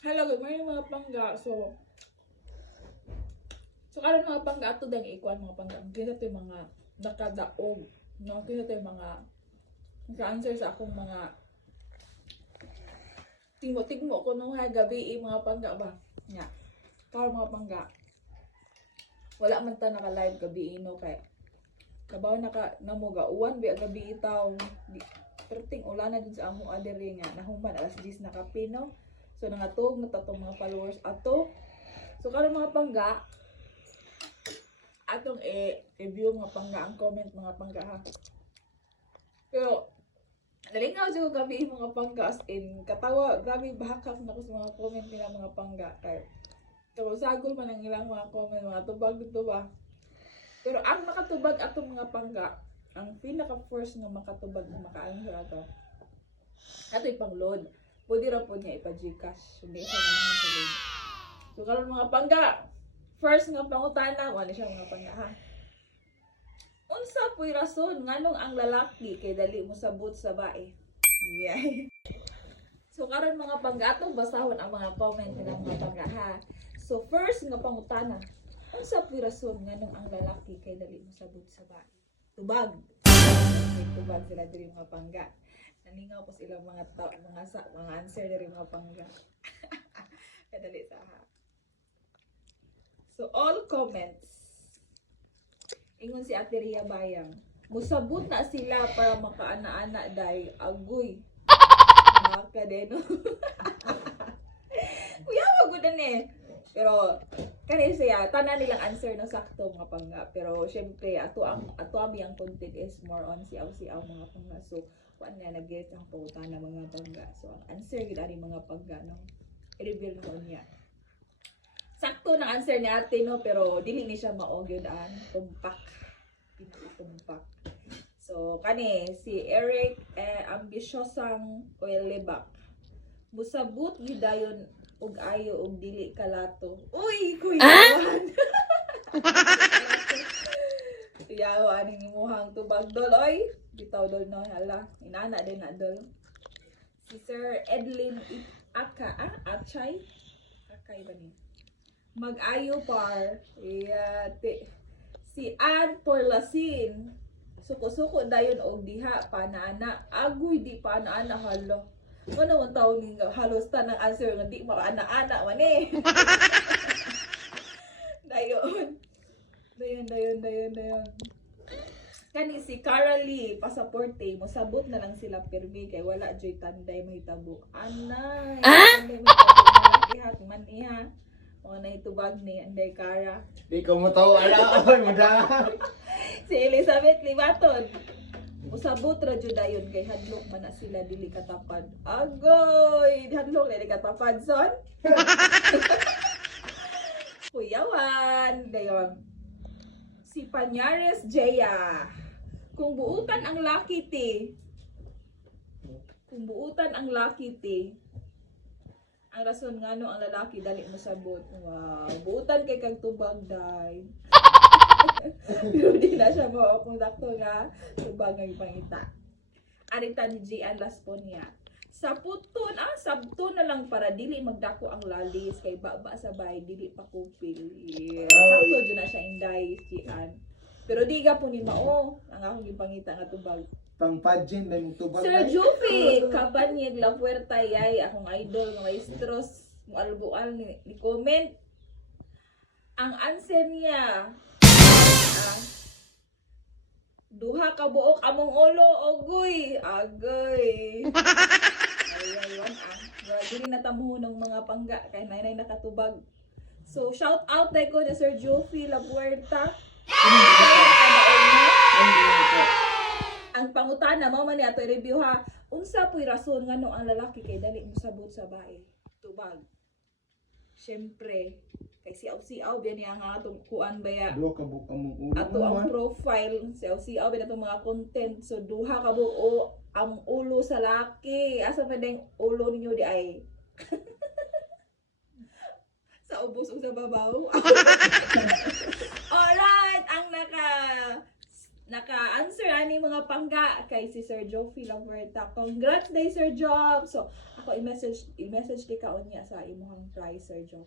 Hello, good morning mga pangga. So karon mga pangga ato dang ikuan mga pangga. Kaya ito yung mga nakadaog. No, kaya ito yung mga naka-answer sa akong mga tingmo ko nung gabi mga pangga ba. Nya. Karon mga pangga. Wala man ta naka-live gabi no kay kabaw namuga uwan bi gabi itaw. Perting ulan na dun sa amo adere nga nahuman alas 10 na kape no. So nangatog na tatong mga followers ato. So karon mga pangga atong review mga pangga ang comment mga pangga ha. Pero nalingaw jud ko gabi mga pangga as in katawa grabe bahakak na ko sa mga comment nila mga pangga kay pero sagol man ang ilang mga comment mga tubag dito ba. Pero ang makatubag atong mga pangga ang pinaka first nga makatubag na maka-answer ato ato ipang-load. Pwede ra po niya ipa-Gcash. Hindi siya naman sa load. So karon mga pangga, first nga pangutana, wala siya mga pangga ha. Unsa puy rason nganong ang lalaki kay dali mo sabot sa bae? Yeah. So karon mga pangga atong basahon ang mga comment nila mga pangga ha. So first nga pangutana, unsa puy rason nganong ang lalaki kay dali mo sabot sa bae? Tubag. Tubag sila diri mga pangga. Nalingaw po sila mga answer dari mga pangga. Kadali sa ha. So all comments. Ingon si Ate Ria Bayang. Musabot na sila para makaana-ana day agoy. Makadeno. Kuya wag gud ni. Pero kani siya tanan nilang answer no sakto mga pangga. Pero syempre ato ang content is more on siaw-siaw mga pangga. So kuan nga nag-get ang pauta na mga pangga. So ang answer gid ani mga pangga no. I-reveal ko niya. Sakto na answer ni ate no pero dili ni siya mao gyud an tumpak. Tumpak. So kani si Eric ambisyosang Oilebak. Musabot gyud dayon og ayo og dili kalato. Uy, kuyawan. Kuyawan aning imuhang tubag dol oy. Bitaw dol no hala. Inana din na dol. Si Sir Edlin Achay. Akay ba ni? Mag-ayo par. Si Ann Porlasin. Suko-suko dayon og diha panaana. Agoy di panaana halo. Ano man taon ni halos tanang answer nga di makaana-ana man eh. Dayon. Kani si Caralee pasaporte mosabot na lang sila pirmi kay wala joy tanday mahitabo. Anay. Tanday mahitabo ihat man iha. O na itubag ni Anday Cara. Di ko mo tao alaon mo da. Si Elizabeth Libaton. Usabot ra jud dayon kay hadlok man na sila dili katapad. Agoy, hadlok dili katapad son. Kuyawan dayon. Si Panyares Jeya. Kung buutan ang laki ti. Ang rason ngano ang lalaki dali mo sabot. Wow, buutan kay kag tubag day. Pero di na siya mo kung dakto nga tubag nga ipangita. Arita ni Gian Lasponia. Sabton na lang para dili magdako ang lalis kay baba sa bay dili pa kupil. Yes. Sakto dyan na siya inday Gian. Pero di ka po ni mao ang akong ipangita nga tubag. Pang pageant na yung tubag. Sir Jufi, Kabanyeg La Puerta yay akong idol nga maestros mo albual ni comment. Ang answer niya duha ka buok among ulo ogoy agoy. Ayun dili natamuhon ng mga pangga kay nay nakatubag. So shout out day ko ni Sir Jofi La Puerta. Ang pangutana mao man ni ato review ha. Unsa puy rason ngano ang lalaki kay dali mosabot sa bae? Tubag. Syempre kay siaw-siaw biya niya nga atong kuan baya. Duha ka buok among ulo. Ato ang profile siaw-siaw biya atong mga content. So duha ka buo ang ulo sa laki. Asa man ding ulo ninyo di ay? Sa ubos o sa babaw. Alright, ang naka-answer ani mga pangga kay si Sir Joe Filaverta. Congrats day Sir Job. So ako i-message di ka unya sa imong prize Sir Joe.